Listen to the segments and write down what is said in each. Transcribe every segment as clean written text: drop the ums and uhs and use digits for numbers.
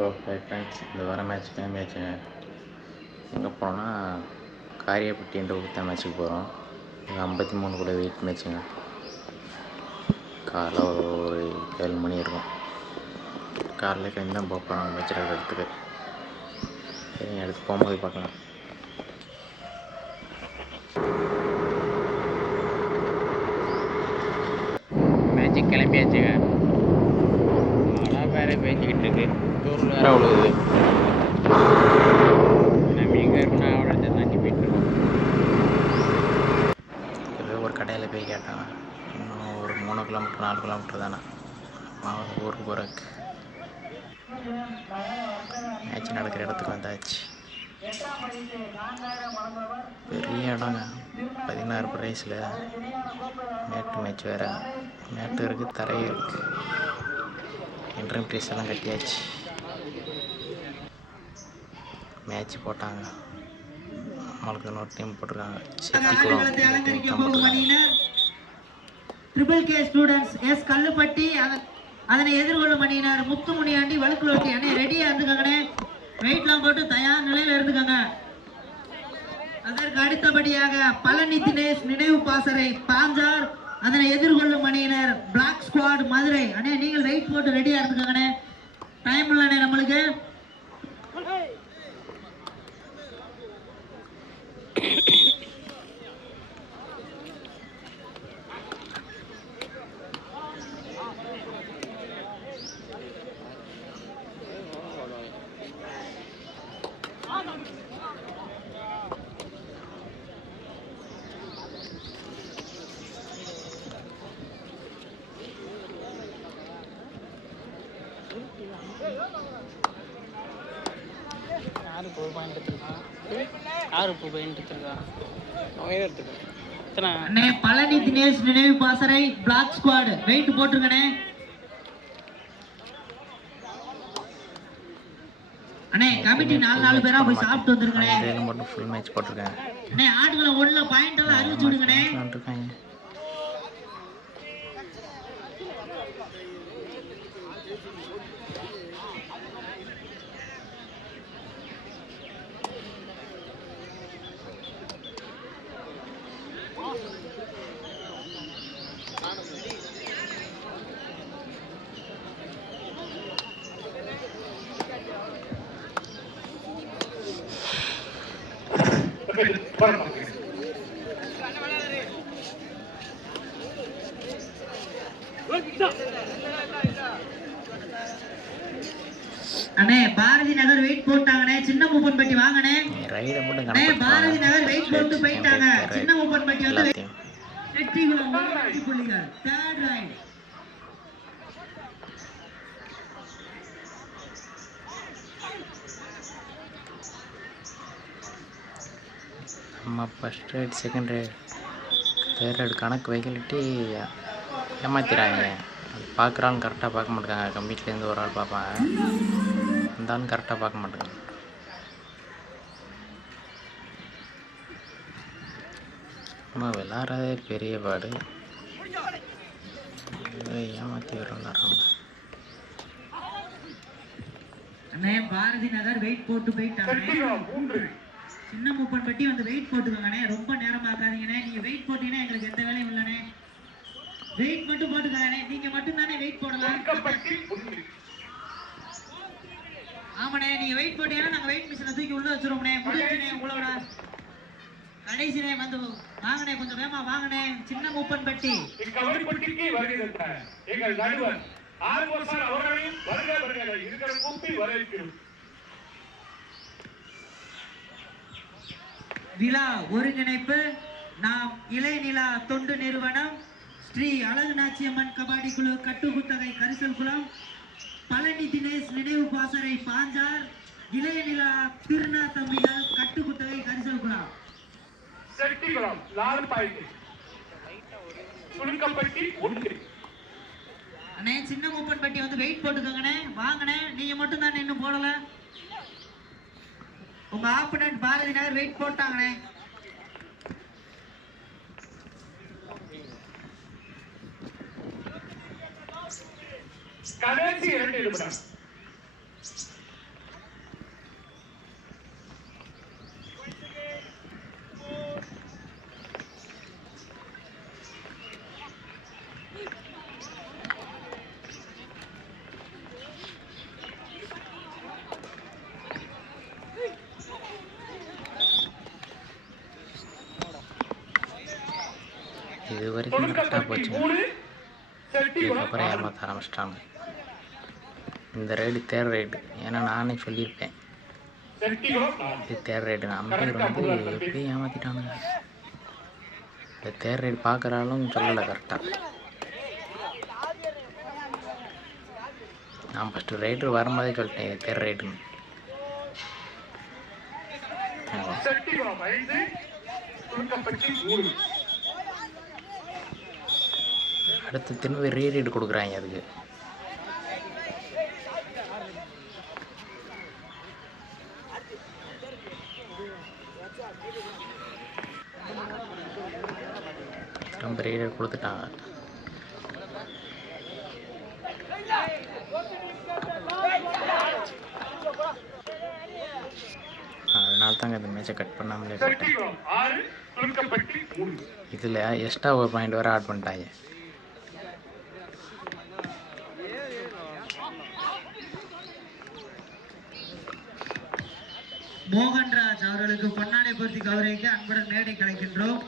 Okay friends, இந்த வர மேட்ச்சுங்க எங்கே போனோம்னா காரியப்பட்டின்ற ஊத்த மேட்ச்சுக்கு போகிறோம். 53 கூட வெயிட் மேட்ச்சுங்க. காலைல ஒரு 7 மணி இருக்கும். காலையில் கிளம்பி தான் போக போகிறோம் மேட்ச் எடுக்கிறதுக்கு. சரிங்க, அடுத்து போகும்போது பார்க்கலாம். மேட்ச்சுக்கு கிளம்பியாச்சுங்க. மழை வேறு பேஞ்சிக்கிட்டு இருக்கு, தூரில் வேறு விழுகுது. நம்ம எங்கே இருக்கோம்னா அவ்வளோ தண்ணி போயிட்டுருக்கோம். இப்போ ஒரு கடையில் போய் கேட்டாங்க, இன்னும் ஒரு 3 கிலோமீட்டர் 4 கிலோமீட்டர் தானே ஊருக்கு போகிறதுக்கு. மேட்ச் நடக்கிற இடத்துக்கு வந்தாச்சு. பெரிய இடங்க, 16 ப்ரைஸில் மேட்டு மேட்ச் வேறு. மேட்டு இருக்குது, தரையும் இருக்குது. என்ட்ரி ப்ரைஸ் எல்லாம் கட்டியாச்சு. மேட்ச் போட்டாங்க. நம்மளுக்கு இன்னொரு டீம் போட்டிருக்காங்க. Triple K students S Kallupatti அதனை எதிர்கொள்ளும் அணியினர் முத்துமுனியாண்டி வழுக்குலோட்டி அணி ரெடியா இருந்துக்கங்கண்ணே. வெயிட்லாம் போட்டு தயார் நிலையில இருந்துக்கங்க. அதற்கு அடுத்தபடியாக பழனி தினேஷ் நினைவு பாசறை பாஞ்சார் அதனை எதிர்கொள்ளும் அணியினர் பிளாக் ஸ்குவாட் மதுரை அண்ணே. நீங்கள் வெயிட் போட்டு ரெடியா இருந்துக்கங்கண்ணே. டைம் இல்லண்ணே நம்மளுக்கு. பழனி தினேஷ் நினைவு பாசறை பிளாக் ஸ்குவாட் வெயிட் போட்டுருக்கனே. அண்ணே கமிட்டி 4 பேரா போய் சாப்பிட்டு வந்துருக்கனே. மட்டும் ஃபுல் மேட்ச் போட்டுருக்கேன். அண்ணே ஆடுகளை ஒண்ணுல பாயிண்ட் எல்லாம் அறிவிச்சு விடுங்கனே. அண்ணே பாரதி நகர் வெயிட் போட்டாங்கண்ணே. சின்ன மூப்பன் பட்டி வாங்கண்ணே. அண்ணே பாரதி நகர் வெயிட் போட்டு போயிட்டாங்க. சின்ன மூப்பன் பட்டி வந்து வெற்றிகுளம் புள்ளிகள் தேர்ட் ரைட். நம்ம first right second right third right கணக்கு வைக்கலிட்டு ஏமாத்திடுறாங்க. அது பார்க்குறாலும் கரெக்டாக பார்க்க மாட்டாங்க. கம்ப்யூட்டர்லேருந்து ஒரு ஆள் பார்ப்பாங்க, இருந்தாலும் கரெக்டாக பார்க்க மாட்டாங்க. நம்ம விளாட்றதே பெரிய பாடு, ஏமாற்றி வர விளாட்றாங்க. அண்ணே பாரதி நகர் வெயிட் போட்டு போயிட்டாங்க. சின்ன மூப்பன் பட்டி வந்து வெயிட் போட்டுக்கோங்கண்ணே. ரொம்ப நேரம் ஆகாதீங்கண்ணே. நீங்க வெயிட் போட்டீங்கன்னா எங்களுக்கு எந்த வேலையும் இல்லைண்ணே. வெயிட் மட்டும் போட்டுக்காங்கண்ணே. நீங்க மட்டும் தானே வெயிட் போடலாம். ஆமாண்ணே, நீங்க வெயிட் போட்டீங்கன்னா நாங்க வெயிட் மிஷினை தூக்கி உள்ள வச்சிருவோம்ண்ணே. முடிஞ்சுண்ணே உங்களோட கடைசினே வந்து வாங்கண்ணே, கொஞ்சம் வேகமா வாங்கண்ணே. சின்ன மூப்பன் பட்டி எங்கள் நடுவர் ஆர்வசார் அவர்களையும் வருக இருக்கிற கூப்பி வரவேற்கிறோம். விழா ஒருங்கிணைப்பு நாம் இளைநிலா தொண்டு நிறுவனம் ஸ்ரீ அழகு நாச்சியம்மன் கபாடி குழு கட்டுக்குத்தகை கரிசல் குளம் பழனி தினேஷ் நினைவு பாசறை பாஞ்சார் இளைநிலா திருநா தம்பிகள் கட்டுக்குத்தகை கரிசல் குளம் செட்டிகுளம் 4 பாயிண்ட் சுளுக்கப்பட்டி 1. அண்ணே சின்ன மூப்பன் பட்டி வந்து வெயிட் போட்டுக்கோங்கண்ணே. வாங்கண்ணே, நீங்க மட்டும் தான் இன்னும் போடல. உங்க ஆப்பனன்ட் பாரதி நகர் வெயிட் போட்டாங்கண்ணே. கடைசி 2 நிமிடம். வரைக்கும் கரெக்டாக துணுக்கப்பட்டி போச்சுங்க. 3 செட்டிகுளம் இதுக்கப்புறம் 6 ஏமாற்ற ஆரம்பிச்சிட்டாங்க. இந்த ரைடு தேர்ட் ரைடு. ஏன்னா நானே சொல்லியிருப்பேன் செட்டிகுளம் 4 இது தேர்ட் ரைடு. அம்பையர் வந்து எப்படியும் ஏமாற்றிட்டானுங்க. இந்த தேர்ட் ரைடு பார்க்குறாலும் சொல்லலை கரெக்டாக. நான் ஃபஸ்ட்டு ரைடர் வரும்போதே சொல்லிட்டேன் இது தேர்ட் ரைடுன்னு. செட்டிகுளம் 5 துணுக்கப்பட்டி 3 அடுத்து திரும்பி ரீரைடு கொடுக்குறாங்க அதுக்கு. திரும்ப ரீரைடு கொடுத்துட்டாங்க. அதனால தாங்க இந்த மேட்சை கட் பண்ணாமலே போட்டேன். செட்டிகுளம் 6 துணுக்கப்பட்டி 3 இதில் எக்ஸ்ட்ரா ஒரு பாயிண்ட் வேறு ஆட் பண்ணிட்டாங்க. மோகன்ராஜ் அவர்களுக்கு பொன்னாடை பொருத்தி கௌரவிக்க அன்புடன் மேடை கலைக்கின்றோம்.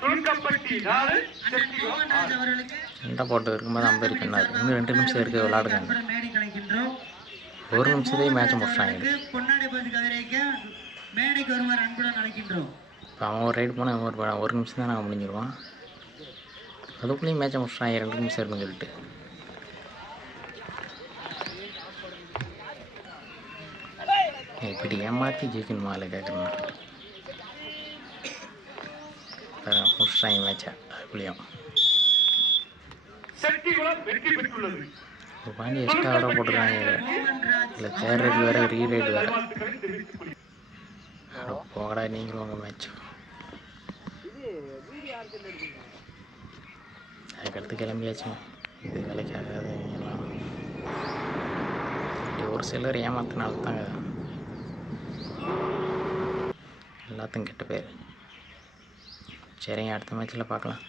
துணுக்கப்பட்டி 4 செட்டிகுளம் மோகன்ராஜ் அவர்களுக்கு சண்டை போட்டு இருக்கும்போது அம்பேர் சொன்னார் இன்னும் 2 நிமிஷம் இருக்குது விளாடுங்க. அன்புடன் மேடை கலைக்கின்றோம். ஒரு நிமிஷத்துலேயே மேட்சை முடிச்சிட்டாங்க. பொன்னாடை பொருத்தி கௌரவிக்க மேடைக்கு ஒருவர் அன்புடன் அழைக்கின்றோம். இப்போ அவன் ஒரு ரைடு போனால் அவன் ஒரு நிமிஷம் தான் நாங்கள் முடிஞ்சிடுவான். அதுக்குள்ளேயும் மேட்சை முடிச்சிட்டாங்க 2 நிமிஷம் இருக்குன்னு சொல்லிட்டு. இப்படி ஏமாற்றி ஜெயிக்கணுமா இல்லை கேட்குறேன். முடிச்சிட்டாங்க மேட்சை. அதுக்குள்ளேயும் செட்டிகுளம் வெற்றி பெற்றுள்ளது. ஒரு பாயிண்ட் எக்ஸ்ட்ரா வேறு போட்டுருக்காங்க. இல்லை தேர்ட் ரைடு வேறு ரீரைடு வேறு. வாழ்த்துக்களை தெரிவித்துக் கொள்கிறேன். போகடா நீங்களும் உங்கள் மேட்ச். அதுக்கடுத்து கிளம்பியாச்சு. இது வேலைக்கு ஆகாது எல்லாம். இப்படி ஒரு சிலர் ஏமாத்தினால தாங்க எல்லாத்துக்கும் கெட்ட பேர். சரிங்க, அடுத்த மேட்ச்சில் பார்க்கலாம்.